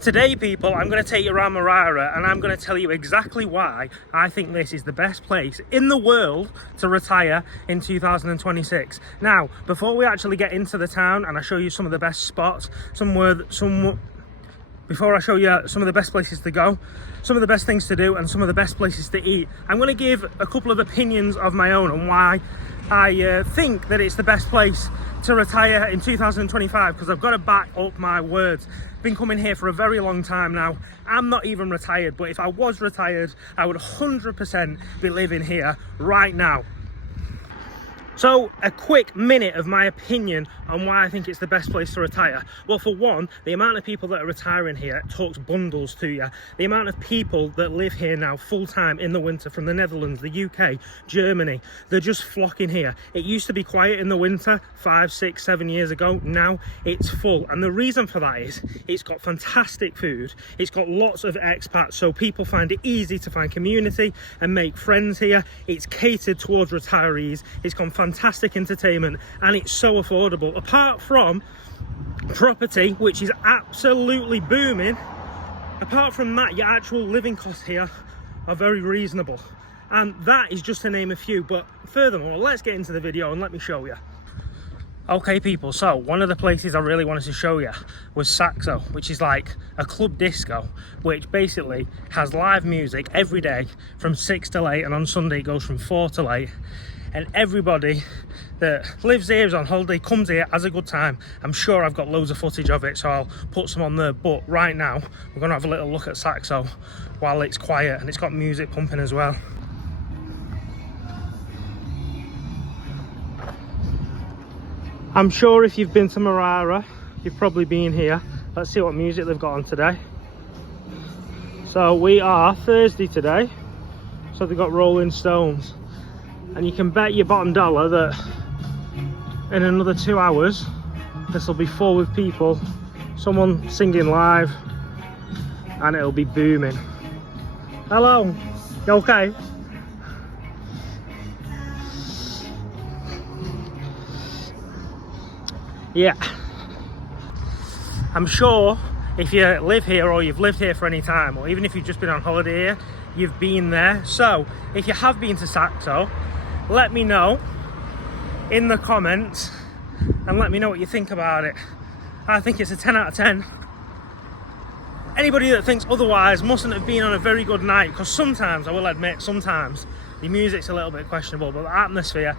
Today, people, I'm going to take you around Moraira and I'm going to tell you exactly why I think this is the best place in the world to retire in 2026. Now, before we actually get into the town and I show you some of the best spots, before I show you some of the best places to go, some of the best things to do and some of the best places to eat, I'm going to give a couple of opinions of my own on why I think that it's the best place to retire in 2025, because I've got to back up my words. I've been coming here for a very long time now. I'm not even retired, but if I was retired, I would 100% be living here right now. So, a quick minute of my opinion on why I think it's the best place to retire. Well, for one, the amount of people that are retiring here talks bundles to you. The amount of people that live here now full-time in the winter from the Netherlands, the UK, Germany, they're just flocking here. It used to be quiet in the winter 5, 6, 7 years ago. Now it's full. And the reason for that is it's got fantastic food. It's got lots of expats, so people find it easy to find community and make friends here. It's catered towards retirees. It's got fantastic entertainment and it's so affordable. Apart from property, which is absolutely booming, apart from that, your actual living costs here are very reasonable, and that is just to name a few. But furthermore, let's get into the video and let me show you. Okay, people, so one of the places I really wanted to show you was Saxo, which is like a club disco, which basically has live music every day from 6 till 8, and on Sunday it goes from 4 till 8. And everybody that lives here, is on holiday, comes here, has a good time. I'm sure I've got loads of footage of it, so I'll put some on there. But right now, we're going to have a little look at Saxo while it's quiet, and it's got music pumping as well. I'm sure if you've been to Moraira, you've probably been here. Let's see what music they've got on today. So we are Thursday today, so they've got Rolling Stones. And you can bet your bottom dollar that in another 2 hours, this will be full with people, someone singing live, and it'll be booming. Hello, you okay? Yeah. I'm sure if you live here or you've lived here for any time, or even if you've just been on holiday here, you've been there. So if you have been to Saxo, let me know in the comments and let me know what you think about it. I think it's a 10 out of 10. Anybody that thinks otherwise mustn't have been on a very good night, because sometimes, I will admit, sometimes the music's a little bit questionable, but the atmosphere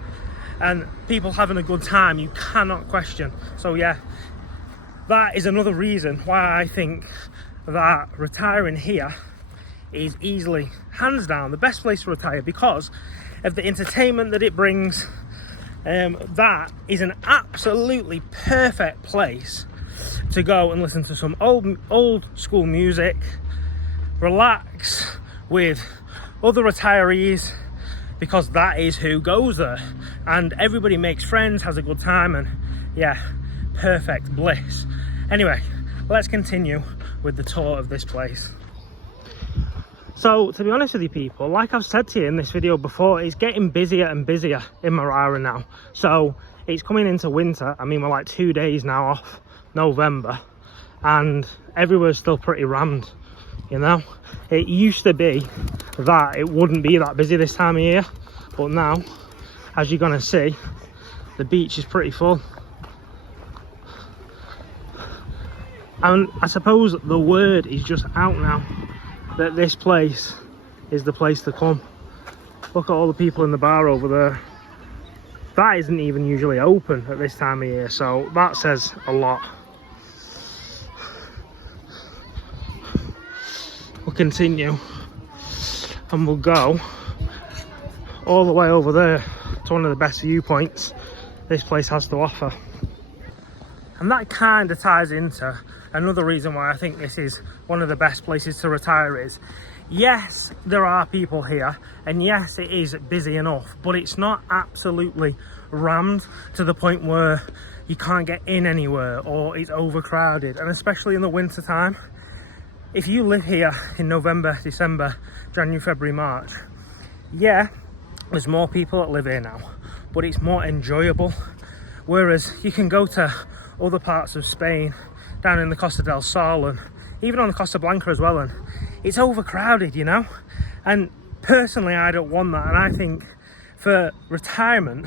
and people having a good time, you cannot question. So yeah, that is another reason why I think that retiring here is easily, hands down, the best place to retire, because of the entertainment that it brings. That is an absolutely perfect place to go and listen to some old school music, relax with other retirees, because that is who goes there, and everybody makes friends, has a good time, and yeah, perfect bliss. Anyway, let's continue with the tour of this place. So, to be honest with you people, like I've said to you in this video before, it's getting busier and busier in Moraira now. So, it's coming into winter. I mean, we're like 2 days now off November, and everywhere's still pretty rammed, you know? It used to be that it wouldn't be that busy this time of year, but now, as you're going to see, the beach is pretty full. And I suppose the word is just out now that this place is the place to come. Look at all the people in the bar over there. That isn't even usually open at this time of year, so that says a lot. We'll continue and we'll go all the way over there to one of the best viewpoints this place has to offer. And that kind of ties into another reason why I think this is one of the best places to retire is, yes, there are people here, and yes, it is busy enough, but it's not absolutely rammed to the point where you can't get in anywhere or it's overcrowded. And especially in the winter time, if you live here in November, December, January, February, March, yeah, there's more people that live here now, but it's more enjoyable. Whereas you can go to other parts of Spain, down in the Costa del Sol, and even on the Costablanca as well, and it's overcrowded, you know. And personally, I don't want that. And I think for retirement,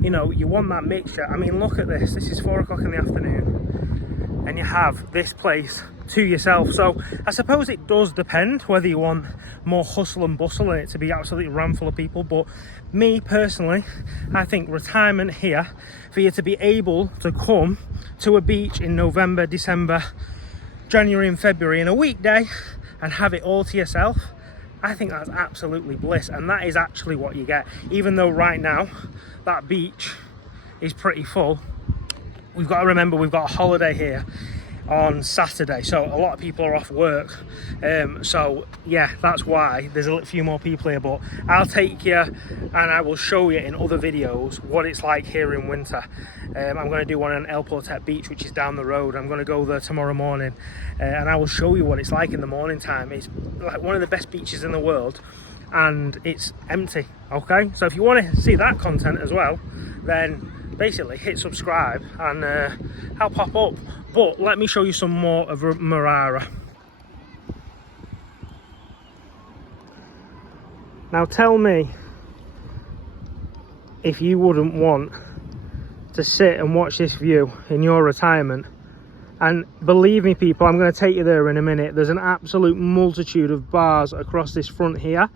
you know, you want that mixture. I mean, look at this. This is 4 o'clock in the afternoon, and you have this place to yourself. So I suppose it does depend whether you want more hustle and bustle and it to be absolutely rammed full of people. But me personally, I think retirement here, for you to be able to come to a beach in November, December, January and February in a weekday and have it all to yourself, I think that's absolutely bliss. And that is actually what you get. Even though right now that beach is pretty full, we've got to remember we've got a holiday here on Saturday, so a lot of people are off work, so yeah, that's why there's a few more people here. But I'll take you and I will show you in other videos what it's like here in winter. I'm going to do one on El Portet Beach, which is down the road. I'm going to go there tomorrow morning, and I will show you what it's like in the morning time. It's like one of the best beaches in the world, and it's empty. Okay, so if you want to see that content as well, then basically hit subscribe and I'll pop up. But let me show you some more of Moraira. Now tell me if you wouldn't want to sit and watch this view in your retirement. And believe me people, I'm going to take you there in a minute. There's an absolute multitude of bars across this front here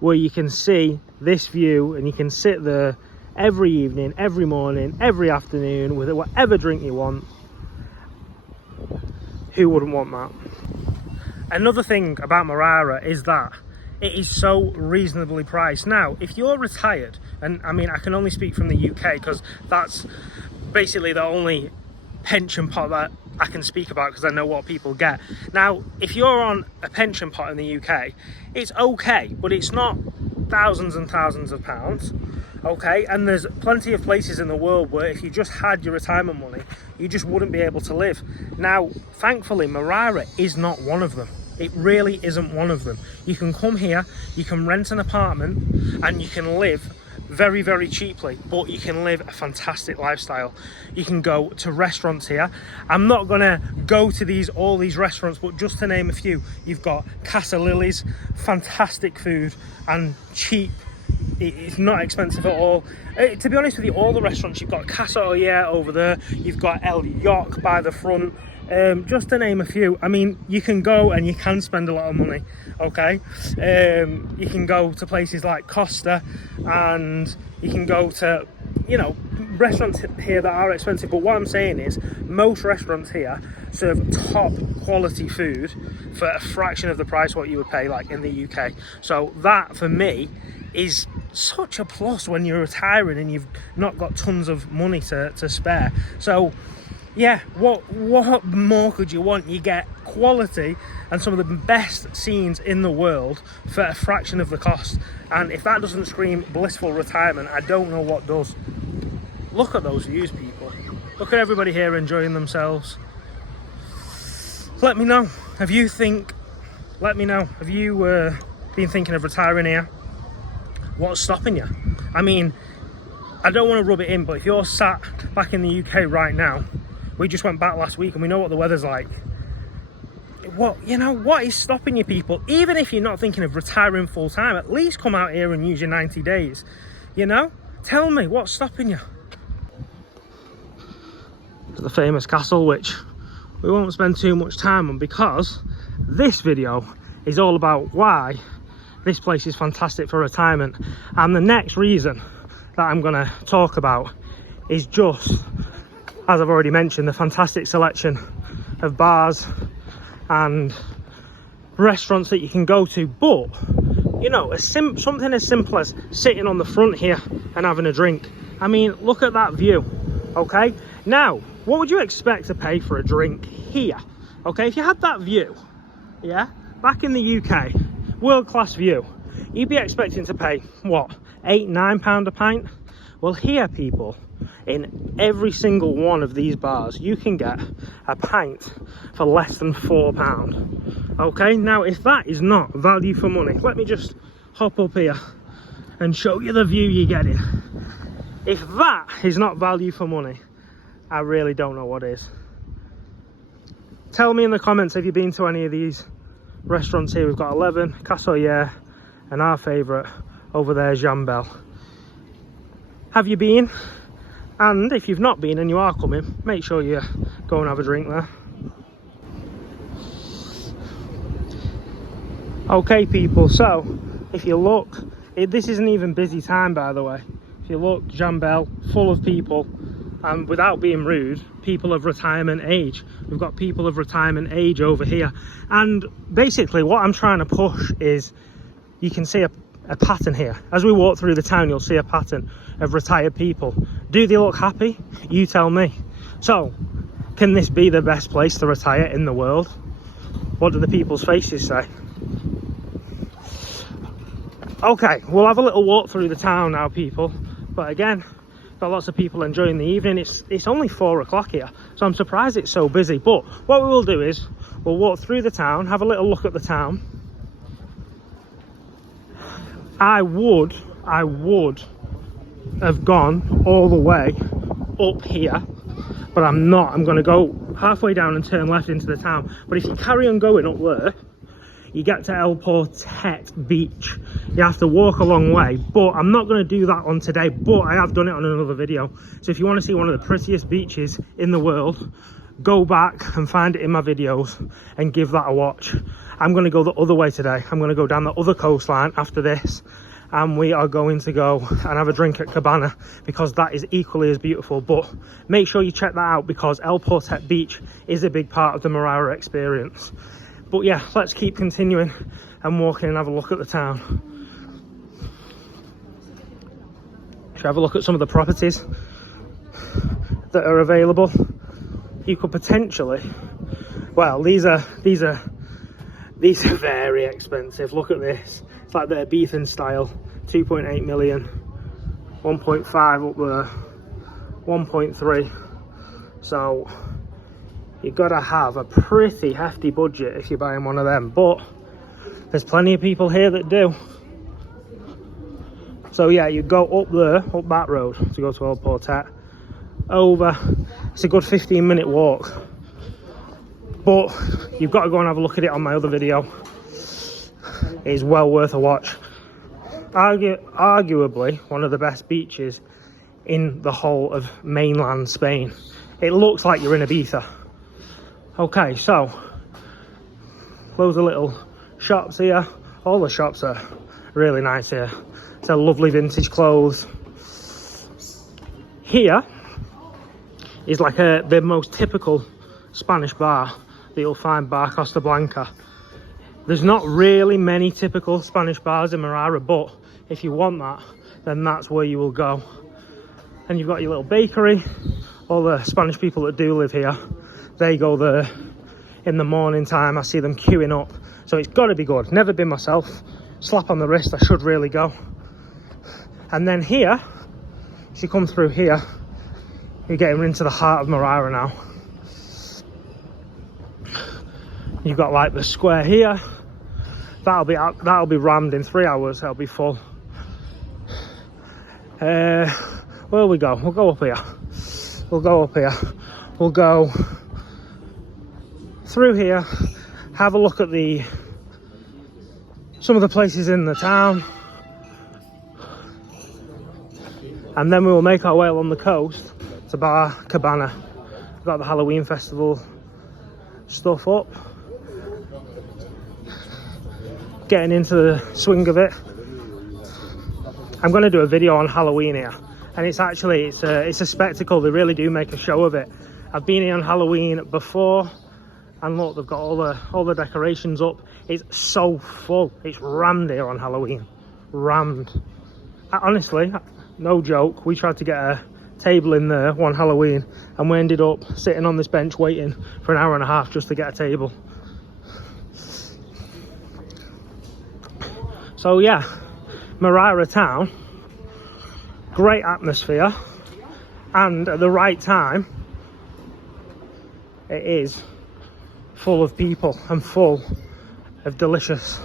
where you can see this view, and you can sit there every evening, every morning, every afternoon with whatever drink you want. Who wouldn't want that? Another thing about Moraira is that it is so reasonably priced. Now, if you're retired, and I mean, I can only speak from the UK because that's basically the only pension pot that I can speak about, because I know what people get. Now, if you're on a pension pot in the UK, it's okay, but it's not thousands and thousands of pounds. Okay, and there's plenty of places in the world where if you just had your retirement money, you just wouldn't be able to live. Now, thankfully, Moraira is not one of them. It really isn't one of them. You can come here, you can rent an apartment, and you can live very, very cheaply, but you can live a fantastic lifestyle. You can go to restaurants here. I'm not gonna go to all these restaurants, but just to name a few, you've got Casa Lily's, fantastic food and cheap. It's not expensive at all. To be honest with you, all the restaurants, you've got Casa Oyer over there, you've got El Yoc by the front, just to name a few. I mean, you can go and you can spend a lot of money, okay? You can go to places like Costa, and you can go to, you know, restaurants here that are expensive. But what I'm saying is, most restaurants here serve top quality food for a fraction of the price what you would pay like in the UK. So that, for me, is such a plus when you're retiring and you've not got tons of money to spare. So yeah, what more could you want? You get quality and some of the best scenes in the world for a fraction of the cost. And if that doesn't scream blissful retirement, I don't know what does. Look at those views, people. Look at everybody here enjoying themselves. Let me know. Have you been thinking of retiring here? What's stopping you? I mean, I don't want to rub it in, but if you're sat back in the UK right now, we just went back last week and we know what the weather's like. What is stopping you, people? Even if you're not thinking of retiring full time, at least come out here and use your 90 days. You know? Tell me, what's stopping you? The famous castle, which we won't spend too much time on, because this video is all about why this place is fantastic for retirement. And the next reason that I'm going to talk about is just, as I've already mentioned, the fantastic selection of bars and restaurants that you can go to. But, you know, something as simple as sitting on the front here and having a drink. I mean, look at that view, okay? Now, what would you expect to pay for a drink here? Okay, if you had that view, yeah, back in the UK, world-class view, you'd be expecting to pay, what, £8-9 a pint? Well, here, people, in every single one of these bars, you can get a pint for less than £4. Okay, now if that is not value for money, let me just hop up here and show you the view you're getting. If that is not value for money, I really don't know what is. Tell me in the comments if you've been to any of these restaurants here. We've got 11, Cassoyer, and our favourite over there, Jambel. Have you been? And if you've not been and you are coming, make sure you go and have a drink there. Okay people, so if you look, this isn't even busy time by the way. If you look, Jambel, full of people, and without being rude, people of retirement age. We've got people of retirement age over here. And basically what I'm trying to push is, you can see a pattern here. As we walk through the town, you'll see a pattern of retired people. Do they look happy? You tell me. So, can this be the best place to retire in the world? What do the people's faces say? Okay, we'll have a little walk through the town now, people. But again, got lots of people enjoying the evening. It's only 4 o'clock here, so I'm surprised it's so busy. But what we will do is, we'll walk through the town, have a little look at the town. I would have gone all the way up here, but I'm not. I'm going to go halfway down and turn left into the town. But if you carry on going up there, you get to El Portet Beach. You have to walk a long way, but I'm not going to do that on today, but I have done it on another video. So if you want to see one of the prettiest beaches in the world, go back and find it in my videos and give that a watch. I'm going to go the other way today. I'm going to go down the other coastline after this, and we are going to go and have a drink at Cabana, because that is equally as beautiful. But make sure you check that out, because El Portet Beach is a big part of the Moraira experience. But yeah, let's keep continuing and walking and have a look at the town. Should have a look at some of the properties that are available. You could potentially, well, these are very expensive. Look at this. It's like the Beathan style, 2.8 million, 1.5 up there, 1.3. So you've got to have a pretty hefty budget if you're buying one of them, but there's plenty of people here that do. So yeah, you go up there, up that road to go to El Portet, over, it's a good 15-minute walk, but you've got to go and have a look at it on my other video. It's well worth a watch. Arguably one of the best beaches in the whole of mainland Spain. It looks like you're in Ibiza. Okay, so loads of little shops here. All the shops are really nice here. It's a lovely vintage clothes. Here is like the most typical Spanish bar that you'll find, Bar Costablanca. There's not really many typical Spanish bars in Moraira, but if you want that, then that's where you will go. And you've got your little bakery. All the Spanish people that do live here, they go there in the morning time. I see them queuing up, so it's got to be good. Never been myself. Slap on the wrist, I should really go. And then here, as you come through here, you're getting into the heart of Moraira now. You've got like the square here. That'll be rammed in 3 hours. That'll be full. Where will we go? We'll go up here. We'll go up here. We'll go through here, have a look at some of the places in the town, and then we will make our way along the coast to Bar Cabana. We've got the Halloween festival stuff up, getting into the swing of it. I'm going to do a video on Halloween here, and it's a spectacle. They really do make a show of it. I've been here on Halloween before, and look, they've got all the decorations up. It's so full. It's rammed here on Halloween. Rammed. Honestly, no joke, we tried to get a table in there one Halloween, and we ended up sitting on this bench waiting for an hour and a half just to get a table. So yeah, Moraira town, great atmosphere, and at the right time, it is full of people and full of delicious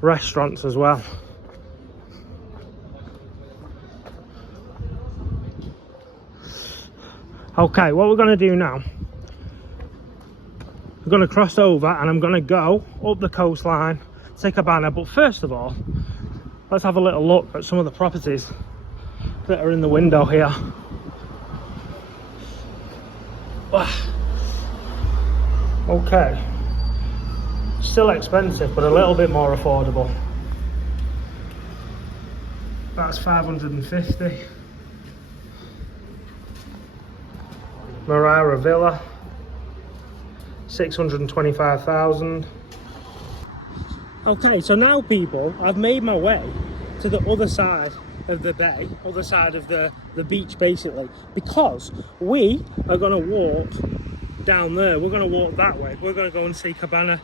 restaurants as well. Okay, what we're going to do now we're going to cross over and I'm going to go up the coastline to Cabana. But first of all, let's have a little look at some of the properties that are in the window here. Okay, still expensive but a little bit more affordable. That's 550. Moraira Villa, 625,000. Okay, so now people, I've made my way to the other side of the bay, other side of the beach basically, because we are going to walk down there. We're going to walk that way. We're going to go and see Cabana,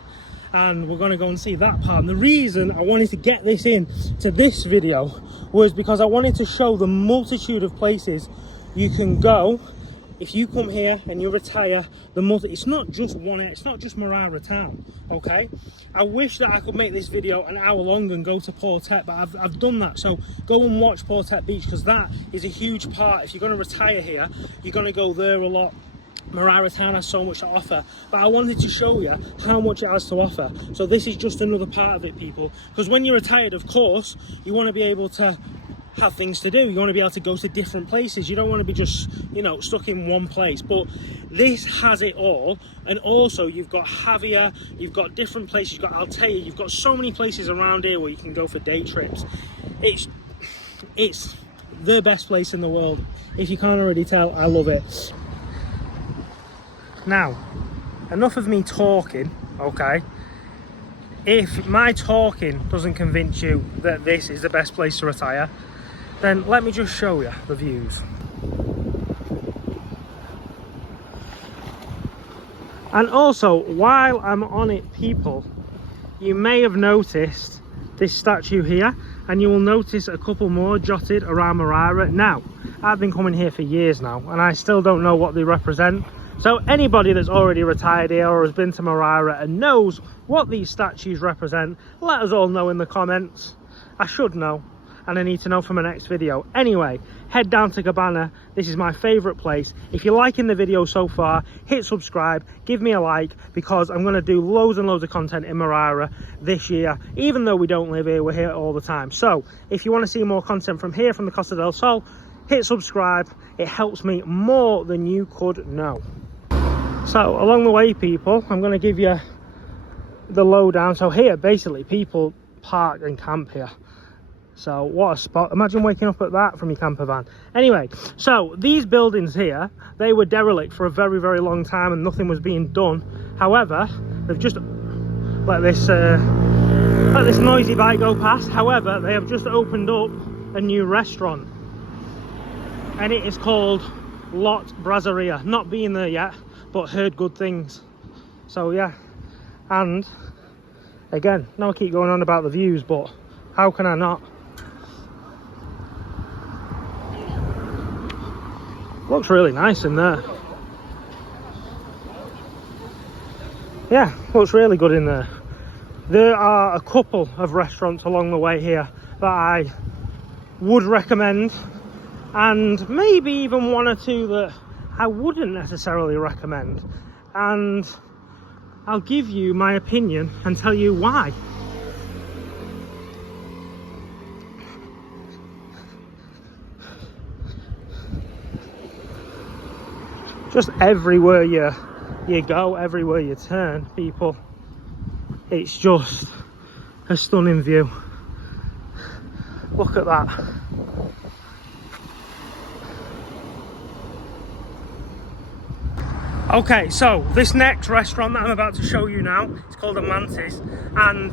and we're going to go and see that part. And the reason I wanted to get this in to this video was because I wanted to show the multitude of places you can go if you come here and you retire. It's not just it's not just Moraira town, okay? I wish that I could make this video an hour long and go to Portet, but I've done that. So go and watch Portet Beach, because that is a huge part. If you're going to retire here, you're going to go there a lot. Moraira town has so much to offer, but I wanted to show you how much it has to offer. So this is just another part of it, people, because when you're retired, of course, you want to be able to have things to do. You want to be able to go to different places. You don't want to be just, you know, stuck in one place. But this has it all. And also you've got Javier, you've got different places, you've got Altea, you've got so many places around here where you can go for day trips. It's the best place in the world. If you can't already tell, I love it. Now, enough of me talking, okay? If my talking doesn't convince you that this is the best place to retire, then let me just show you the views. And also, while I'm on it, people, you may have noticed this statue here, and you will notice a couple more jotted around Moraira. Now, I've been coming here for years now, and I still don't know what they represent. So anybody that's already retired here or has been to Moraira and knows what these statues represent, let us all know in the comments. I should know, and I need to know for my next video. Anyway, head down to Cabana. This is my favourite place. If you're liking the video so far, hit subscribe, give me a like, because I'm going to do loads and loads of content in Moraira this year. Even though we don't live here, we're here all the time. So if you want to see more content from here, from the Costa del Sol, hit subscribe. It helps me more than you could know. So along the way, people, I'm going to give you the lowdown. So here, basically, people park and camp here. So what a spot. Imagine waking up at that from your camper van. Anyway, so these buildings here, they were derelict for a very, very long time and nothing was being done. However, they've just let this noisy bike go past. However, they have just opened up a new restaurant, and it is called Lot Brasseria. Not been there yet, but heard good things. So yeah, and again, now I keep going on about the views, but how can I not? Looks really nice in there. Yeah, looks really good in there. There are a couple of restaurants along the way here that I would recommend, and maybe even one or two that I wouldn't necessarily recommend, and I'll give you my opinion and tell you why. Just everywhere you go, everywhere you turn, people, it's just a stunning view. Look at that. Okay, so this next restaurant that I'm about to show you now, it's called a Mantis, and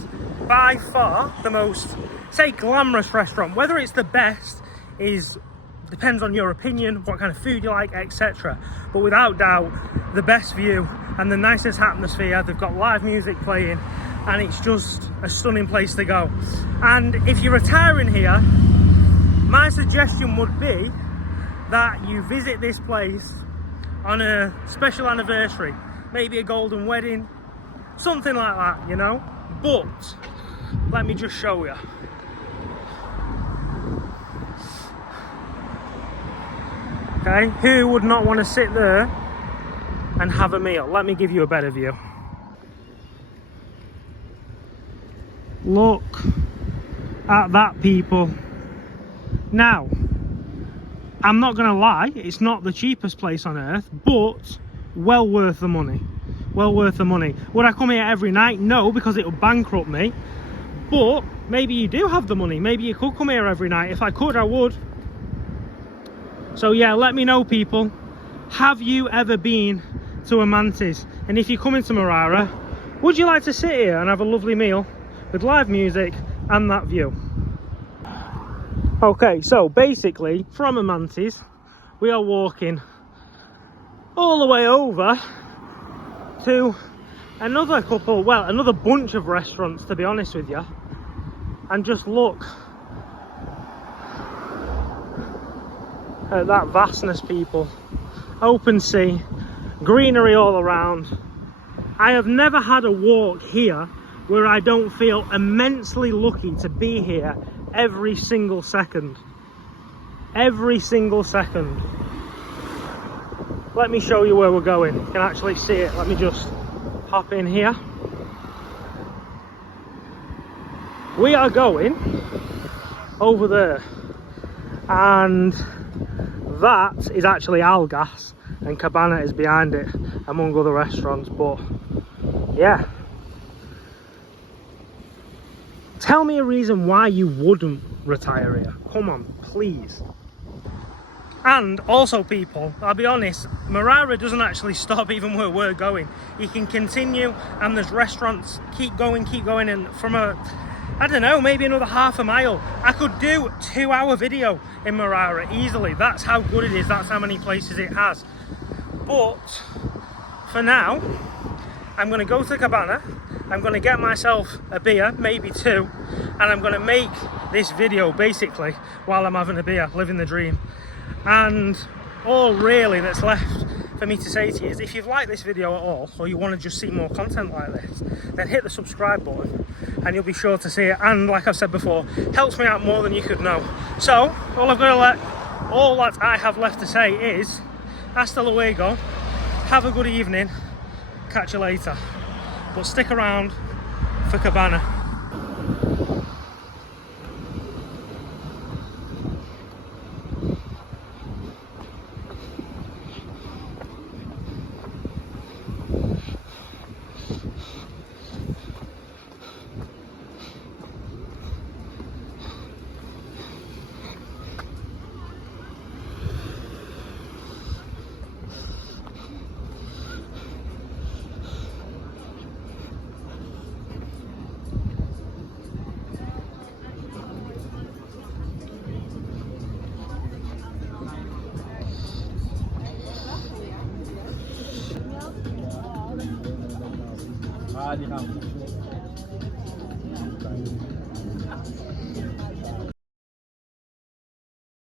by far the most, say, glamorous restaurant. Whether it's the best depends on your opinion, what kind of food you like, etc. But without doubt, the best view and the nicest atmosphere. They've got live music playing, and it's just a stunning place to go. And if you're retiring here, my suggestion would be that you visit this place on a special anniversary, maybe a golden wedding, something like that, you know. But let me just show you. Okay, who would not want to sit there and have a meal? Let me give you a better view. Look at that, people. Now, I'm not gonna lie, it's not the cheapest place on earth, but well worth the money. Well worth the money. Would I come here every night? No, because it would bankrupt me. But maybe you do have the money. Maybe you could come here every night. If I could, I would. So yeah, let me know, people. Have you ever been to Amantes? And if you come into Moraira, would you like to sit here and have a lovely meal with live music and that view? Okay, so basically from Amantes we are walking all the way over to another bunch of restaurants, to be honest with you. And just look at that vastness, people. Open sea, greenery all around. I have never had a walk here where I don't feel immensely lucky to be here every single second. Every single second. Let me show you where we're going. You can actually see it. Let me just hop in here. We are going over there, and that is actually Algas, and Cabana is behind it, among other restaurants. But yeah, tell me a reason why you wouldn't retire here. Come on, please. And also, people, I'll be honest, Moraira doesn't actually stop even where we're going. You can continue, and there's restaurants, keep going, and from I don't know, maybe another half a mile. I could do a 2-hour video in Moraira easily. That's how good it is, that's how many places it has. But for now, I'm gonna go to Cabana, I'm gonna get myself a beer, maybe 2, and I'm gonna make this video basically while I'm having a beer, living the dream. And all really that's left for me to say to you is, if you've liked this video at all, or you want to just see more content like this, then hit the subscribe button and you'll be sure to see it. And like I've said before, helps me out more than you could know. So all that I have left to say is, hasta luego, have a good evening, catch you later. But stick around for Cabana. Ah, die gaan.